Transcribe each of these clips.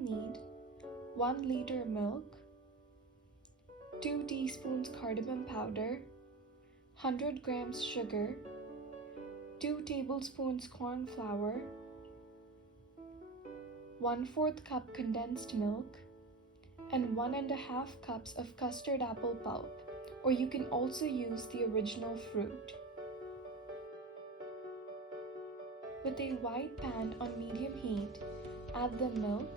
need 1 liter milk, 2 teaspoons cardamom powder, 100 grams sugar, 2 tablespoons corn flour, 1/4 cup condensed milk, and 1½ cups of custard apple pulp, or you can also use the original fruit. With a wide pan on medium heat, add the milk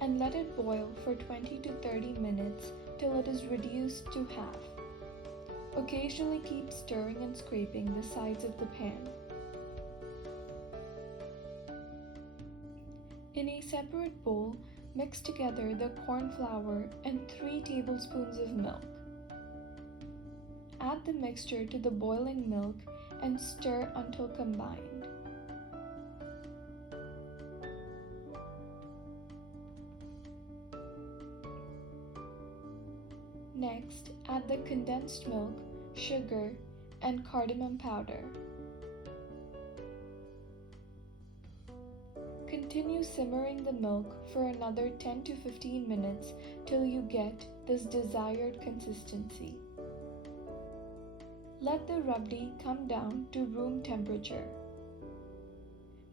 and let it boil for 20 to 30 minutes till it is reduced to half. Occasionally keep stirring and scraping the sides of the pan. In a separate bowl, mix together the corn flour and 3 tablespoons of milk. Add the mixture to the boiling milk and stir until combined. Next, add the condensed milk, sugar, and cardamom powder. Continue simmering the milk for another 10 to 15 minutes till you get this desired consistency. Let the rabdi come down to room temperature.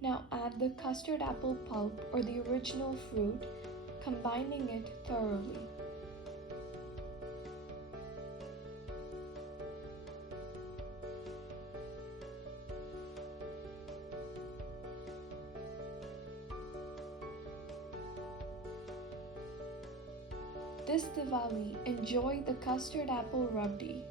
Now add the custard apple pulp or the original fruit, combining it thoroughly. This Diwali, enjoy the Custard Apple Rabdi.